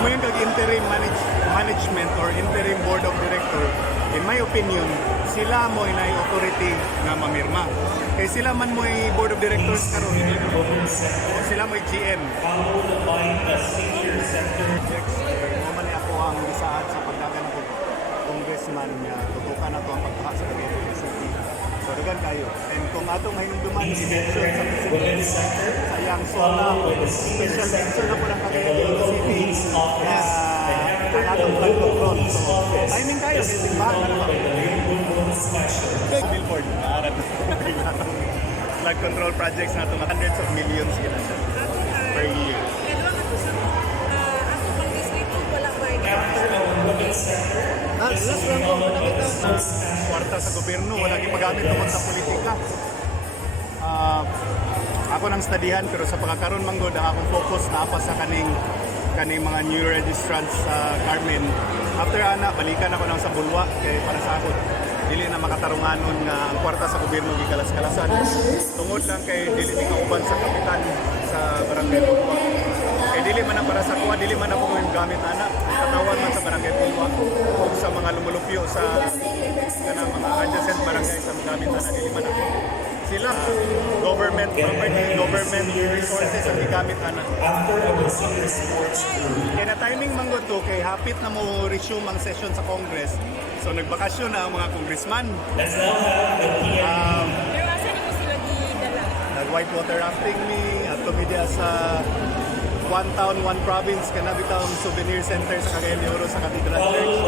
kumayon kag interim management or interim board of director, in my opinion, sila mo inay authority na mamirma. Kay sila man mo board of directors karon, o sila mo GM. Mo man ako ang gisaad sa pagdagan ako congressman niya, tutukan na to ang pagpaha sa Cagayan City. So dagan kayo. And kung atong hinumduman si mention sa president sa yang zona, special mention na po ng Cagayan City. Ang atong flood control. So, timing kayo, may timbahan na naman. Big billboard. Flood control projects na itong hundreds of millions per year. Last lang ko, kwarta sa gobyerno, wala gipagamit naman sa politika. Ako nang studihan, pero sa pagkakaroon manggod, ang akong focus na apa sa kaning mga new registrants sa Carmen. After ana, balikan ako nang sa Bulwa, kay para sa ako, dili na makatarunganon nga ang kwarta sa gobyerno gikalas-kalasan. Tungod lang kay dili ni kauban sa kapitan sa barangay Bulwa. Kay dili man ang para sa kuha, dili man ako yung gamit ana. Katawan man sa barangay Bulwa o sa mga lumulupyo sa kanang mga adjacent barangay sa mga gamit ana, dili man ako. Sila government property, government resources ang gigamit ana. Kaya na timing manggod to kay hapit na mo resume ang session sa Congress. So nagbakasyon na ang mga congressman. Pero asa na mo sila gidala? Nag-whitewater rafting ni at media sa One Town, One Province, kanabitang souvenir center sa Cagayan de Oro sa Cathedral Church.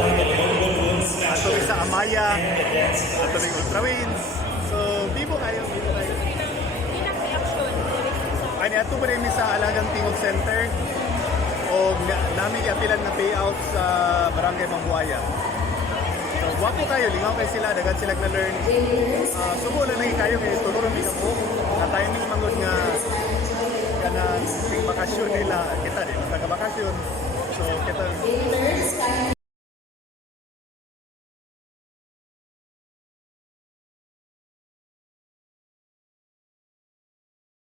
Ato mi sa Amaya, ato mi Ultra Winds. So, bibo kayo, bibo kayo. Ilang reaction? Ay, ato ba rin sa Alagang Tingog Center o namin iapilan na payout sa Barangay Mambuaya. So, wapo kayo, lingaw kayo sila, dagan sila na-learn. Subo lang naging kayo, kaya tuluro mi ka po. Na timing mangod nga kanang bakasyon nila, kita din, taga-bakasyon. So, kita